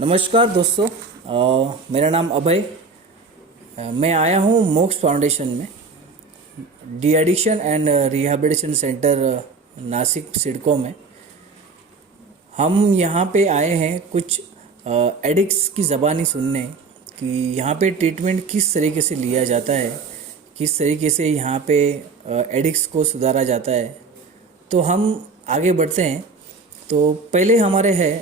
नमस्कार दोस्तों। मेरा नाम अभय। मैं आया हूँ मोक्स फाउंडेशन में, de addiction and rehabilitation centre Nashik CIDCO में। हम यहाँ पे आए हैं कुछ एडिक्ट्स की ज़बानी सुनने कि यहाँ पे ट्रीटमेंट किस तरीके से लिया जाता है, किस तरीके से यहाँ पे एडिक्ट्स को सुधारा जाता है। तो हम आगे बढ़ते हैं। तो पहले हमारे है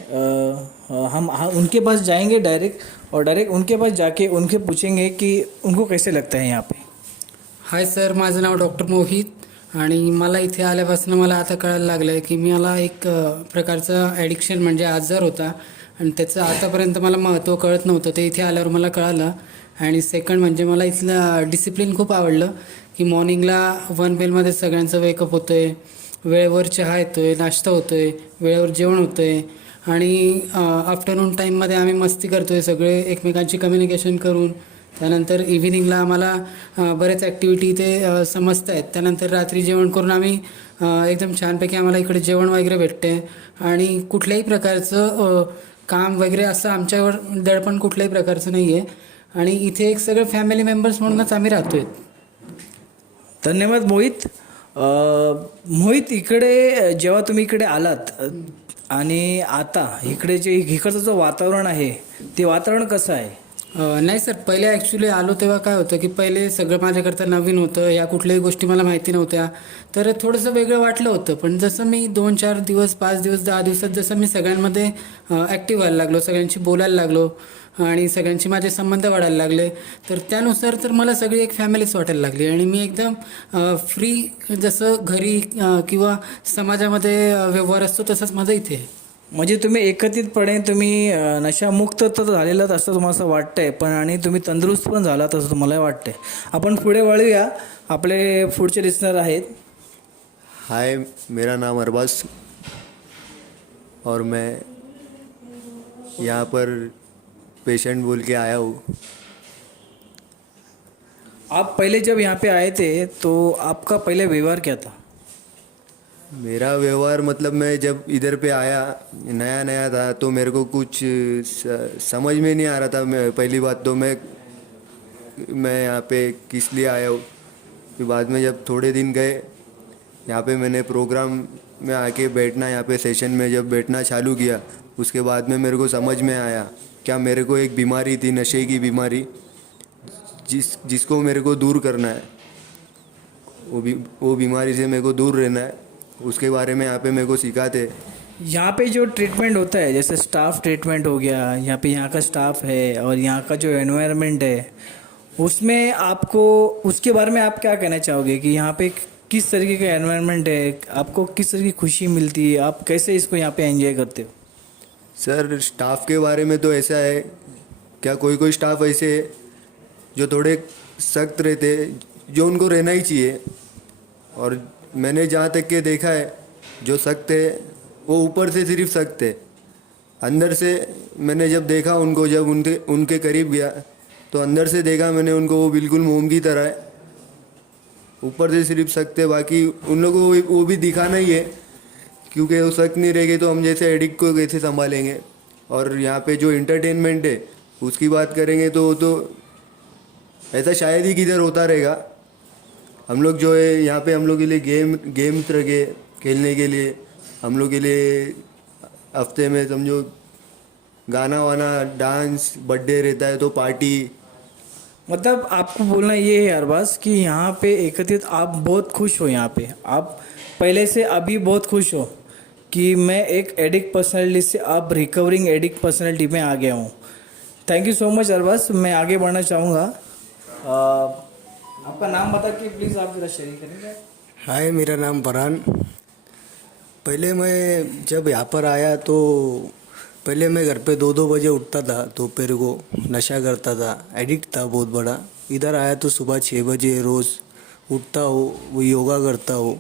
हम उनके पास जाएंगे डायरेक्ट उनके पास जाके उनके पूछेंगे कि उनको कैसे लगता है यहाँ पे। हाय सर, माझं नाव डॉक्टर मोहित आणि मला इथे आल्यापासून मला आता कळायला लागलं आहे की मला एक प्रकारचा ॲडिक्शन म्हणजे आजार होता आणि त्याचं आतापर्यंत मला महत्त्व कळत नव्हतं. ते इथे आल्यावर मला कळालं. आणि सेकंड म्हणजे मला इथलं डिसिप्लिन खूप आवडलं की मॉर्निंगला 1 बेलमध्ये सगळ्यांचं वेकअप होतं आहे, वेळेवर चहा येतो आहे, नाश्ता होतो आहे, वेळेवर जेवण होतं आहे आणि आफ्टरनून टाईममध्ये आम्ही मस्ती करतो आहे सगळे एकमेकांशी कम्युनिकेशन करून. त्यानंतर इव्हिनिंगला आम्हाला बरेच ॲक्टिव्हिटी ते समजत आहेत. त्यानंतर रात्री जेवण करून आम्ही एकदम छानपैकी आम्हाला इकडे जेवण वगैरे भेटते आणि कुठल्याही प्रकारचं काम वगैरे असं आमच्यावर दडपण कुठल्याही प्रकारचं नाही आहे आणि इथे एक सगळं फॅमिली मेंबर्स म्हणूनच आम्ही राहतो आहे. धन्यवाद मोहित. मोहित, इकडे जेव्हा तुम्ही इकडे आलात आणि आता इकडे जे इकडचं जो वातावरण आहे ते वातावरण कसं आहे? नाही सर, पहिले ॲक्च्युली आलो तेव्हा काय होतं की पहिले सगळं माझ्याकरता नवीन होतं, या कुठल्याही गोष्टी मला माहिती नव्हत्या, तर थोडंसं वेगळं वाटलं होतं. पण जसं मी 2-4 दिवस, 5 दिवस, 10 दिवसात जसं मी सगळ्यांमध्ये ॲक्टिव्ह व्हायला लागलो, सगळ्यांशी बोलायला लागलो आणि सगळ्यांशी माझे संबंध वाढायला लागले, तर त्यानुसार तर मला सगळी एक फॅमिलीच वाटायला लागली आणि मी एकदम फ्री, जसं घरी किंवा समाजामध्ये व्यवहार असतो तसंच माझं इथे आहे. म्हणजे तुम्ही एकत्रितपणे तुम्ही नशामुक्त तर झालेलात असं तुम्हाला असं वाटतंय, पण आणि तुम्ही तंदुरुस्त पण झालात असं तुम्हाला वाटतंय. आपण पुढे वळूया. आपले पुढचे लिस्नर आहेत. हाय, मेरा नाम अरबाज और मैं यहाँ पर पेशेंट बोल के आया हूँ. आप पहले जब यहाँ पे आए थे तो आपका पहले व्यवहार क्या था? मेरा व्यवहार मतलब मैं जब इधर पे आया नया नया था तो मेरे को कुछ समझ में नहीं आ रहा था. मैं पहली बात तो मैं यहाँ पे किस लिए आया हूँ. फिर बाद में जब थोड़े दिन गए यहाँ पे मैंने प्रोग्राम में आके बैठना, यहाँ पे सेशन में जब बैठना चालू किया उसके बाद में मेरे को समझ में आया क्या मेरे को एक बीमारी थी, नशे की बीमारी, जिसको मेरे को दूर करना है. वो बीमारी से मेरे को दूर रहना है. उसके बारे में यहाँ पे मेरे को सिखाते. यहाँ पे जो ट्रीटमेंट होता है, जैसे स्टाफ ट्रीटमेंट हो गया, यहाँ का स्टाफ है और यहाँ का जो एनवायरनमेंट है, उसमें आपको उसके बारे में आप क्या कहना चाहोगे कि यहाँ पे किस तरीके का एनवायरनमेंट है, आपको किस तरह की खुशी मिलती है, आप कैसे इसको यहाँ पे एंजॉय करते हो? सर, स्टाफ के बारे में तो ऐसा है, क्या कोई स्टाफ ऐसे है जो थोड़े सख्त रहते, जो उनको रहना ही चाहिए. और मैंने जहाँ तक के देखा है जो सख्त है वो ऊपर से सिर्फ सख्त है, अंदर से मैंने जब देखा उनको, जब उनके करीब गया तो अंदर से देखा मैंने उनको, वो बिल्कुल मोम की तरह है. ऊपर से सिर्फ सख्त है, बाकी उन लोगों को वो भी दिखाना ही है क्योंकि वो सख्त नहीं रहेंगे तो हम जैसे एडिक्ट को कैसे संभालेंगे. और यहाँ पे जो इंटरटेनमेंट है उसकी बात करेंगे तो ऐसा शायद ही किधर होता रहेगा. हम लोग जो है यहाँ पे हम लोग के लिए गेम्स रखे खेलने के लिए, हम लोग के लिए हफ्ते में समझो गाना वाना, डांस, बर्थडे रहता है तो पार्टी. मतलब आपको बोलना ये है अरबाज कि यहाँ पे एकत्रित आप बहुत खुश हो, यहाँ पे आप पहले से अभी बहुत खुश हो कि मैं एक एडिक्ट पर्सनैलिटी से अब रिकवरिंग एडिक्ट पर्सनैलिटी में आ गया हूँ. Thank you so much Arbaaz. मैं आगे बढ़ना चाहूँगा. आपका नाम बता के प्लीज़ आप जरा शेयर करेंगे. हाय, मेरा नाम फरहान. पहले मैं जब यहाँ पर आया तो पहले मैं घर पे 2-2 बजे उठता था, दोपहर को नशा करता था, एडिक्ट था बहुत बड़ा. इधर आया तो सुबह 6 बजे रोज़ उठता हो, वो योगा करता हो.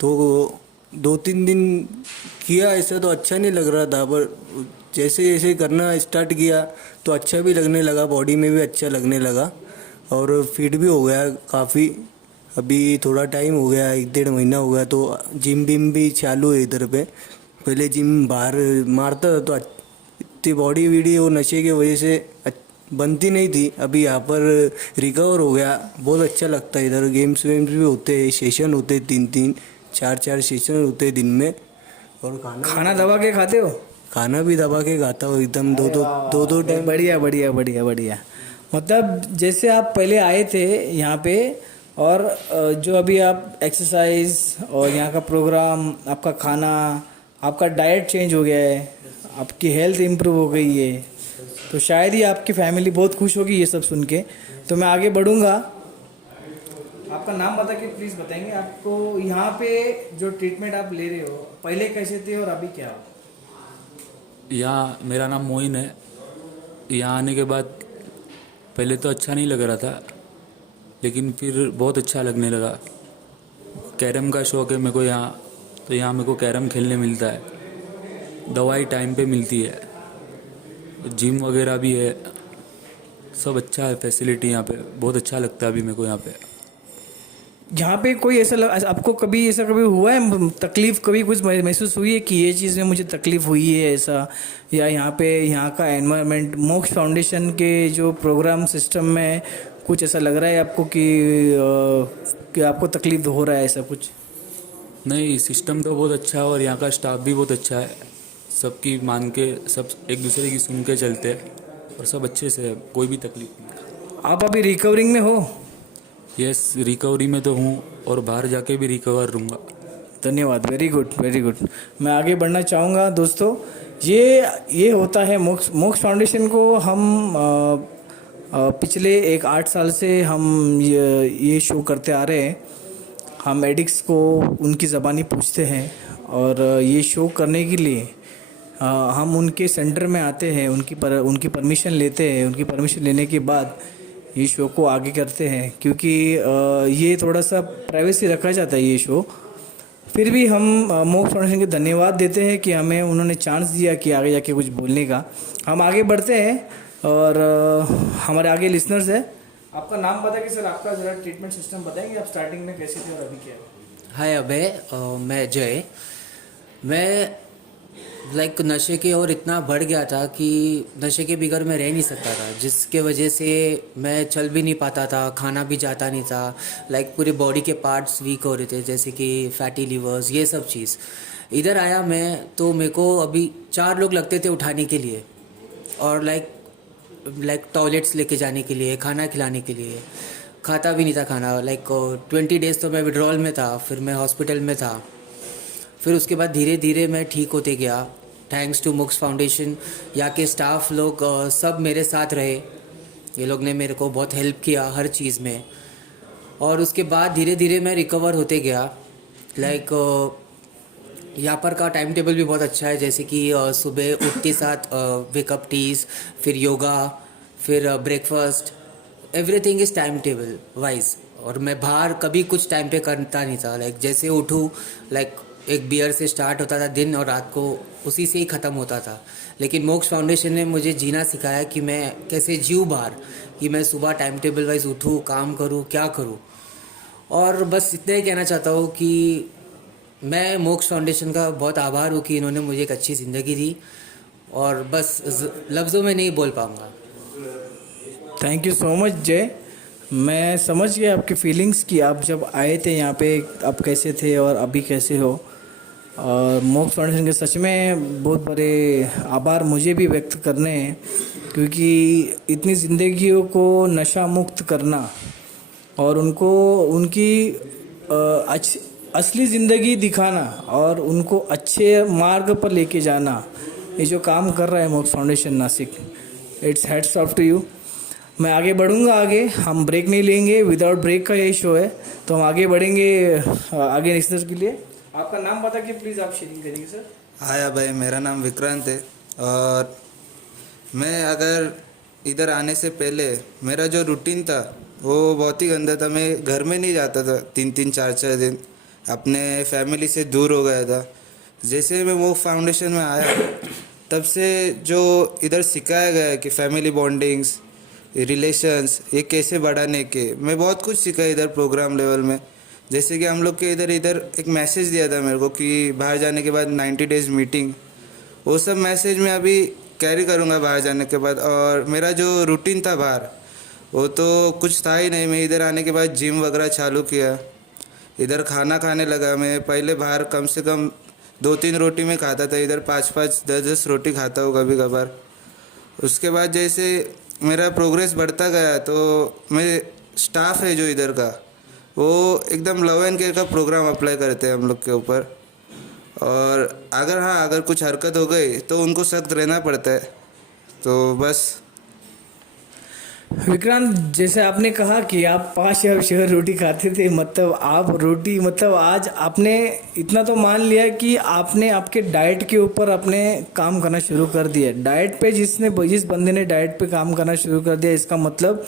तो 2-3 दिन किया ऐसा तो अच्छा नहीं लग रहा था, पर जैसे जैसे करना स्टार्ट किया तो अच्छा भी लगने लगा, बॉडी में भी अच्छा लगने लगा और फिट भी हो गया काफ़ी. अभी थोड़ा टाइम हो गया, 1-1.5 महीना हो गया, तो जिम बिम भी चालू है इधर पे. पहले जिम बाहर मारता था तो उतनी बॉडी वीडी वो नशे की वजह से बनती नहीं थी। अभी यहाँ पर रिकवर हो गया, बहुत अच्छा लगता है। इधर गेम्स वेम्स भी होते हैं, सेशन होते हैं, 3-3 4-4 सेशन होते हैं दिन में। और खाना दबा के खाते हो? खाना भी दबा के खाता हूँ एकदम, दो टाइम। बढ़िया बढ़िया बढ़िया बढ़िया। मतलब जैसे आप पहले आए थे यहाँ पे, और जो अभी आप एक्सरसाइज और यहाँ का प्रोग्राम, आपका खाना, आपका डाइट चेंज हो गया है, आपकी हेल्थ इम्प्रूव हो गई है, तो शायद ही आपकी फैमिली बहुत खुश होगी ये सब सुन के। तो मैं आगे बढ़ूँगा। आपका नाम बता के प्लीज़ बताएंगे आपको यहाँ पे जो ट्रीटमेंट आप ले रहे हो, पहले कैसे थे और अभी क्या हो? यहाँ मेरा नाम मोइन है। यहाँ आने के बाद पहले तो अच्छा नहीं लग रहा था, लेकिन फिर बहुत अच्छा लगने लगा। कैरम का शौक़ है मेरे को यहाँ, तो यहाँ मेरे को कैरम खेलने मिलता है, दवाई टाइम पे मिलती है, जिम वगैरह भी है, सब अच्छा है, फैसिलिटी यहाँ पे बहुत अच्छा लगता है अभी मेरे को यहाँ पे। यहाँ पे कोई आपको कभी ऐसा कभी हुआ है, तकलीफ कभी कुछ महसूस हुई है कि ये चीज़ में मुझे तकलीफ हुई है ऐसा, या यहाँ पे यहाँ का एनवायरनमेंट, मोक्ष फाउंडेशन के जो प्रोग्राम सिस्टम में कुछ ऐसा लग रहा है आपको कि आपको तकलीफ हो रहा है ऐसा कुछ? नहीं, सिस्टम तो बहुत अच्छा है और यहाँ का स्टाफ भी बहुत अच्छा है, सबकी मान के सब एक दूसरे की सुन के चलते हैं और सब अच्छे से है, कोई भी तकलीफ नहीं। आप अभी रिकवरिंग में हो? यस, रिकवरी में तो हूँ और बाहर जाके भी रिकवर रहूँगा। धन्यवाद, वेरी गुड वेरी गुड। मैं आगे बढ़ना चाहूँगा दोस्तों। ये होता है मोक्ष फाउंडेशन को हम पिछले 8 साल से हम ये शो करते आ रहे हैं। हम एडिक्ट्स को उनकी ज़बानी पूछते हैं, और ये शो करने के लिए हम उनके सेंटर में आते हैं, उनकी परमिशन लेते हैं। उनकी परमिशन लेने के बाद ये शो को आगे करते हैं, क्योंकि ये थोड़ा सा प्राइवेसी रखा जाता है ये शो। फिर भी हम मोक्ष फाउंडेशन के धन्यवाद देते हैं कि हमें उन्होंने चांस दिया कि आगे जाके कुछ बोलने का। हम आगे बढ़ते हैं, और हमारे आगे लिसनर्स है। आपका नाम बता के सर, आपका ज़रा ट्रीटमेंट सिस्टम बताएंगे, आप स्टार्टिंग में कैसे थे और अभी क्या है? हाय अभय, मैं जय। मैं नशे की ओर इतना बढ़ गया था कि नशे के बगैर मैं रह नहीं सकता था, जिसके वजह से मैं चल भी नहीं पाता था, खाना भी जाता नहीं था। पूरे बॉडी के पार्ट्स वीक हो रहे थे, जैसे कि फैटी लीवर्स, ये सब चीज़। इधर आया मैं तो मेरे को अभी 4 लोग लगते थे उठाने के लिए, और टॉयलेट्स लेके जाने के लिए, खाना खिलाने के लिए। खाता भी नहीं था खाना। 20 डेज़ तो मैं विड्रॉल में था, फिर मैं हॉस्पिटल में था। फिर उसके बाद धीरे धीरे मैं ठीक होते गया, थैंक्स टू मोक्ष फाउंडेशन। यहाँ के स्टाफ लोग सब मेरे साथ रहे, ये लोग ने मेरे को बहुत हेल्प किया हर चीज़ में। और उसके बाद धीरे धीरे मैं रिकवर होते गया। यहाँ पर का टाइम टेबल भी बहुत अच्छा है, जैसे कि सुबह उठ के साथ वेकअप टीज़, फिर योगा, फिर breakfast, everything is time table wise. और मैं बाहर कभी कुछ टाइम पे करता नहीं था। जैसे उठूँ, एक बियर से स्टार्ट होता था दिन, और रात को उसी से ही ख़त्म होता था। लेकिन मोक्ष फाउंडेशन ने मुझे जीना सिखाया कि मैं कैसे जीऊँ बाहर, कि मैं सुबह टाइम टेबल वाइज उठूँ, काम करूँ, क्या करूँ। और बस इतना ही कहना चाहता हूँ कि मैं मोक्ष फाउंडेशन का बहुत आभार हूँ कि इन्होंने मुझे एक अच्छी ज़िंदगी दी, और बस लफ्ज़ों में नहीं बोल पाऊँगा। थैंक यू सो मच जय। मैं समझ गया आपकी फीलिंग्स कि आप जब आए थे यहाँ पे आप कैसे थे और अभी कैसे हो। और मोक्ष फाउंडेशन के सच में बहुत बड़े आभार मुझे भी व्यक्त करने हैं, क्योंकि इतनी ज़िंदगियों को नशा मुक्त करना और उनको उनकी असली ज़िंदगी दिखाना और उनको अच्छे मार्ग पर लेके जाना, ये जो काम कर रहा है Moksha foundation Nashik, it's hats off to you. मैं आगे बढ़ूंगा। आगे हम ब्रेक नहीं लेंगे, विदाउट ब्रेक का यही शो है, तो हम आगे बढ़ेंगे आगे लिसनर्स के लिए। आपका नाम बता के प्लीज़ आप शेयरिंग करेंगे सर। हाय भाई, मेरा नाम विक्रांत है, और मैं अगर इधर आने से पहले मेरा जो रूटीन था वो बहुत ही गंदा था। मैं घर में नहीं जाता था 3-3 4-4 दिन, अपने फैमिली से दूर हो गया था। जैसे मैं वो फाउंडेशन में आया, तब से जो इधर सिखाया गया है कि फैमिली बॉन्डिंग्स, रिलेशंस ये कैसे बढ़ाने के, मैं बहुत कुछ सीखा इधर प्रोग्राम लेवल में। जैसे कि हम लोग के इधर एक मैसेज दिया था मेरे को कि बाहर जाने के बाद 90 डेज़ मीटिंग, वो सब मैसेज में अभी कैरी करूँगा बाहर जाने के बाद। और मेरा जो रूटीन था बाहर वो तो कुछ था ही नहीं। मैं इधर आने के बाद जिम वगैरह चालू किया, इधर खाना खाने लगा। मैं पहले बाहर कम से कम 2-3 रोटी में खाता था, इधर 5-5 10-10 रोटी खाता हूँ कभी कभार। उसके बाद जैसे मेरा प्रोग्रेस बढ़ता गया तो मैं स्टाफ है जो इधर का वो एकदम लव एंड केयर का प्रोग्राम अप्लाई करते हैं हम लोग के ऊपर। और अगर कुछ हरकत हो गई तो उनको सख्त रहना पड़ता है। तो बस विक्रांत, जैसे आपने कहा कि आप 5 या 6 रोटी खाते थे, मतलब आप रोटी, मतलब आज आपने इतना तो मान लिया कि आपने आपके डाइट के ऊपर अपने काम करना शुरू कर दिया। डाइट पे जिस बंदे ने डाइट पे काम करना शुरू कर दिया, इसका मतलब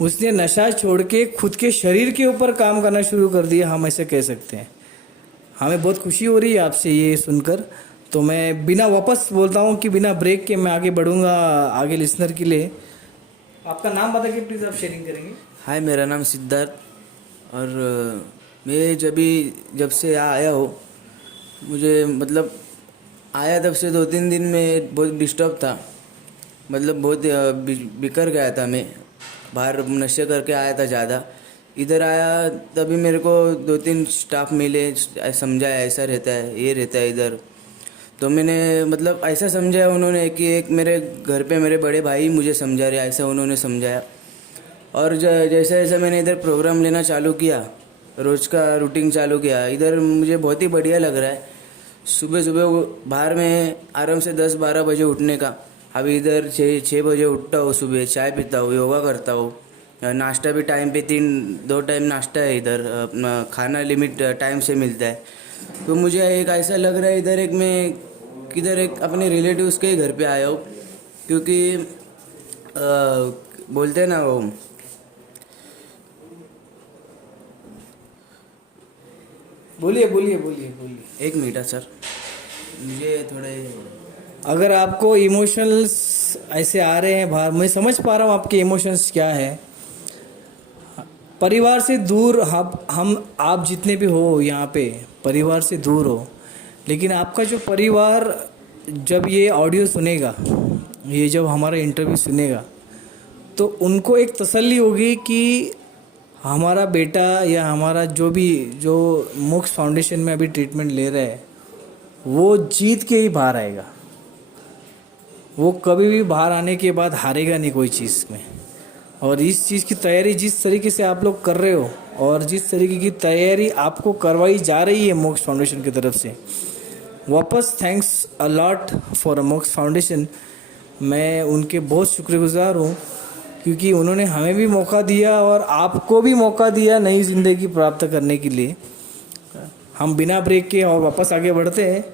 उसने नशा छोड़ के खुद के शरीर के ऊपर काम करना शुरू कर दिया, हम ऐसे कह सकते हैं। हमें बहुत खुशी हो रही है आपसे ये सुनकर। तो मैं बिना वापस बोलता हूँ कि बिना ब्रेक के मैं आगे बढ़ूँगा आगे लिसनर के लिए। आपका नाम बता के प्लीज़ आप शेयरिंग करेंगे। हाय, मेरा नाम सिद्धार्थ। और मैं जब से यहाँ आया हो, मुझे मतलब आया तब से 2-3 दिन में बहुत डिस्टर्ब था। मतलब बहुत बिखर गया था मैं, बाहर नशे करके आया था ज़्यादा। इधर आया तभी मेरे को 2-3 स्टाफ मिले, समझाया ऐसा रहता है, ये रहता है इधर। तो मैंने मतलब ऐसा समझाया उन्होंने कि एक मेरे घर पे मेरे बड़े भाई मुझे समझा रहे, ऐसा उन्होंने समझाया। और जैसे जैसे मैंने इधर प्रोग्राम लेना चालू किया, रोज़ का रूटीन चालू किया, इधर मुझे बहुत ही बढ़िया लग रहा है। सुबह सुबह बाहर में आराम से 10-12 बजे उठने का, अभी इधर 6 बजे उठता हूँ, सुबह चाय पीता हूँ, योगा करता हूँ, नाश्ता भी टाइम पे 2 टाइम नाश्ता है इधर, अपना खाना लिमिट टाइम से मिलता है। तो मुझे एक ऐसा लग रहा है इधर एक अपने रिलेटिव्स के घर पे आया हूँ, क्योंकि बोलते हैं ना वो, बोलिए। एक मिनट सर, मुझे थोड़े अगर आपको इमोशंस ऐसे आ रहे हैं बाहर, मैं समझ पा रहा हूँ आपके इमोशंस क्या है। परिवार से दूर आप जितने भी हो यहाँ पे, परिवार से दूर हो, लेकिन आपका जो परिवार जब ये ऑडियो सुनेगा, ये जब हमारा इंटरव्यू सुनेगा, तो उनको एक तसल्ली होगी कि हमारा बेटा या हमारा जो मोक्ष फाउंडेशन में अभी ट्रीटमेंट ले रहा है, वो जीत के ही बाहर आएगा। वो कभी भी बाहर आने के बाद हारेगा नहीं कोई चीज़ में। और इस चीज़ की तैयारी जिस तरीके से आप लोग कर रहे हो और जिस तरीके की तैयारी आपको करवाई जा रही है मोक्ष फाउंडेशन की तरफ से, वापस थैंक्स अ लॉट फॉर मोक्ष फाउंडेशन। मैं उनके बहुत शुक्रगुजार हूँ, क्योंकि उन्होंने हमें भी मौका दिया और आपको भी मौका दिया नई ज़िंदगी प्राप्त करने के लिए। हम बिना ब्रेक के और वापस आगे बढ़ते हैं।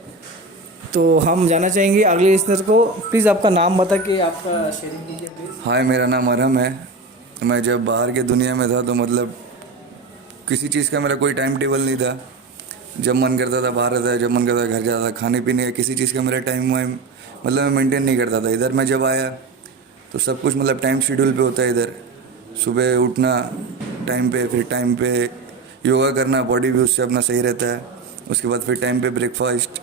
तो हम जाना चाहेंगे अगले लिसनर को। प्लीज़ आपका नाम बता के आपका शेयरिंग कीजिए प्लीज़। हाय, मेरा नाम अरहम है। मैं जब बाहर के दुनिया में था तो मतलब किसी चीज़ का मेरा कोई टाइम टेबल नहीं था। जब मन करता था बाहर रहता, जब मन करता था घर जाता था। खाने पीने का किसी चीज़ का मेरा टाइम मतलब मैं मेंटेन नहीं करता था। इधर मैं जब आया तो सब कुछ मतलब टाइम शेड्यूल पे होता है। इधर सुबह उठना टाइम पे, फिर टाइम पे योगा करना, बॉडी भी उससे अपना सही रहता है। उसके बाद फिर टाइम पे ब्रेकफास्ट,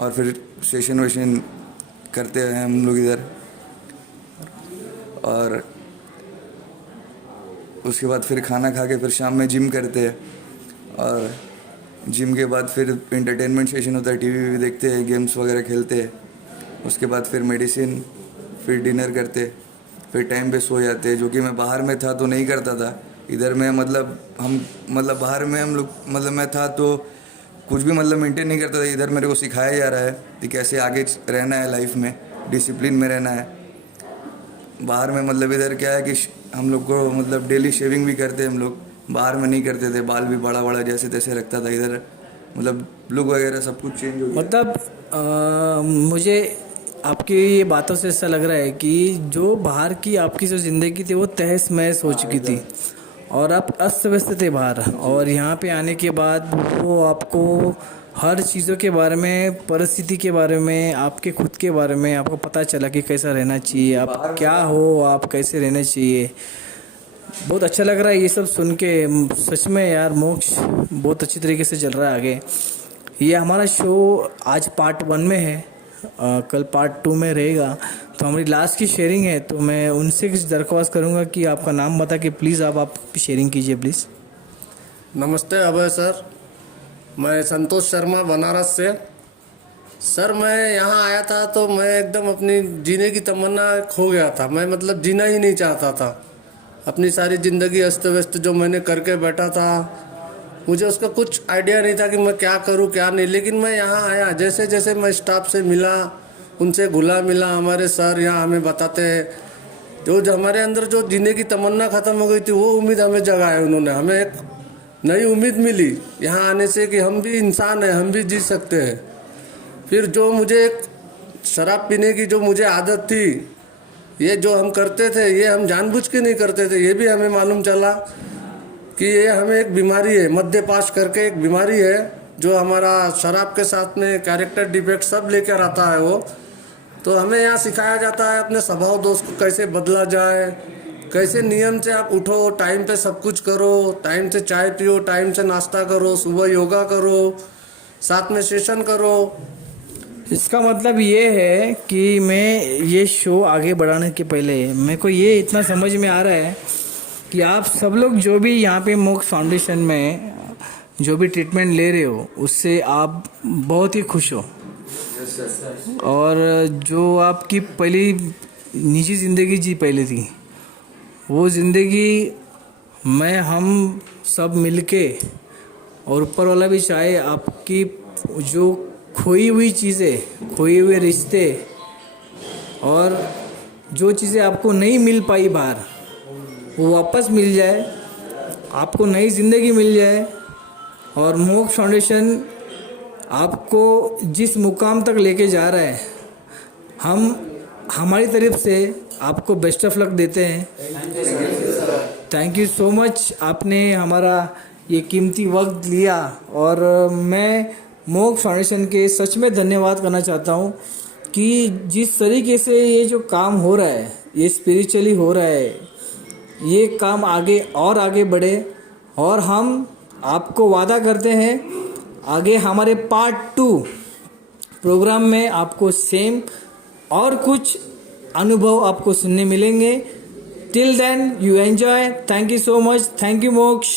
और फिर सेशन वेशन करते हैं हम लोग इधर। और उसके बाद फिर खाना खा के फिर शाम में जिम करते हैं। और जिम के बाद फिर एंटरटेनमेंट सेशन होता है, टीवी भी देखते हैं, गेम्स वगैरह खेलते हैं। उसके बाद फिर मेडिसिन, फिर डिनर करते, फिर टाइम पे सो जाते, जो कि मैं बाहर में था तो नहीं करता था। इधर में मतलब बाहर में हम लोग मतलब मैं था तो कुछ भी मतलब मेंटेन नहीं करता था। इधर मेरे को सिखाया जा रहा है कि कैसे आगे रहना है लाइफ में, डिसिप्लिन में रहना है। बाहर में मतलब इधर क्या है कि हम लोग को मतलब डेली शेविंग भी करते हैं हम लोग, बाहर में नहीं करते थे। बाल भी बड़ा बड़ा जैसे तैसे रखता था। इधर मतलब लुक वगैरह सब कुछ चेंज हो गया। मतलब मुझे आपकी ये बातों से ऐसा लग रहा है कि जो बाहर की आपकी जो ज़िंदगी थी वो तहस महस हो चुकी थी और आप अस्त व्यस्त थे बाहर। और यहाँ पे आने के बाद वो आपको हर चीज़ों के बारे में, परिस्थिति के बारे में, आपके खुद के बारे में आपको पता चला कि कैसा रहना चाहिए, आप क्या हो, आप कैसे रहना चाहिए। बहुत अच्छा लग रहा है ये सब सुन के। सच में यार, मोक्ष बहुत अच्छी तरीके से चल रहा है आगे। ये हमारा शो आज पार्ट 1 में है। कल पार्ट 2 में रहेगा। तो हमारी लास्ट की शेयरिंग है, तो मैं उनसे कुछ दरख्वास्त करूँगा कि आपका नाम बता के प्लीज़ आप शेयरिंग कीजिए प्लीज़। नमस्ते अभय सर, मैं संतोष शर्मा बनारस से। सर मैं यहाँ आया था तो मैं एकदम अपनी जीने की तमन्ना खो गया था। मैं मतलब जीना ही नहीं चाहता था। अपनी सारी ज़िंदगी अस्त व्यस्त जो मैंने करके बैठा था, मुझे उसका कुछ आइडिया नहीं था कि मैं क्या करूँ क्या नहीं। लेकिन मैं यहाँ आया, जैसे जैसे मैं स्टाफ से मिला, उनसे घुला मिला, हमारे सर यहाँ हमें बताते हैं जो हमारे अंदर जो जीने की तमन्ना ख़त्म हो गई थी, वो उम्मीद हमें जगाए उन्होंने। हमें एक नई उम्मीद मिली यहाँ आने से कि हम भी इंसान हैं, हम भी जी सकते हैं। फिर जो मुझे एक शराब पीने की जो मुझे आदत थी, ये जो हम करते थे, ये हम जानबूझ के नहीं करते थे। ये भी हमें मालूम चला कि ये हमें एक बीमारी है, मद्यपाश करके एक बीमारी है, जो हमारा शराब के साथ में कैरेक्टर डिफेक्ट सब लेकर आता है वो। तो हमें यहाँ सिखाया जाता है अपने स्वभाव दोष को कैसे बदला जाए, कैसे नियम से आप उठो, टाइम पे सब कुछ करो, टाइम से चाय पियो, टाइम से नाश्ता करो, सुबह योगा करो, साथ में सेशन करो। इसका मतलब ये है कि मैं ये शो आगे बढ़ाने के पहले मेरे को ये इतना समझ में आ रहा है कि आप सब लोग जो भी यहाँ पे मोक्ष फाउंडेशन में जो भी ट्रीटमेंट ले रहे हो, उससे आप बहुत ही खुश हो। और जो आपकी पहली निजी ज़िंदगी जी पहले थी, वो ज़िंदगी में हम सब मिलके और ऊपर वाला भी चाहे आपकी जो खोई हुई चीज़ें, खोए हुए रिश्ते और जो चीज़ें आपको नहीं मिल पाई बाहर, वो वापस मिल जाए, आपको नई ज़िंदगी मिल जाए। और मोक्ष फाउंडेशन आपको जिस मुकाम तक लेके जा रहा है, हम हमारी तरफ से आपको बेस्ट ऑफ लक देते हैं। थैंक यू सो मच, आपने हमारा ये कीमती वक्त लिया। और मैं मोक्ष फाउंडेशन के सच में धन्यवाद करना चाहता हूँ कि जिस तरीके से ये जो काम हो रहा है, ये स्पिरिचुअली हो रहा है, ये काम आगे और आगे बढ़े। और हम आपको वादा करते हैं आगे हमारे पार्ट 2 प्रोग्राम में आपको सेम और कुछ अनुभव आपको सुनने मिलेंगे। Till then you enjoy. Thank you so much. Thank you मोक्ष।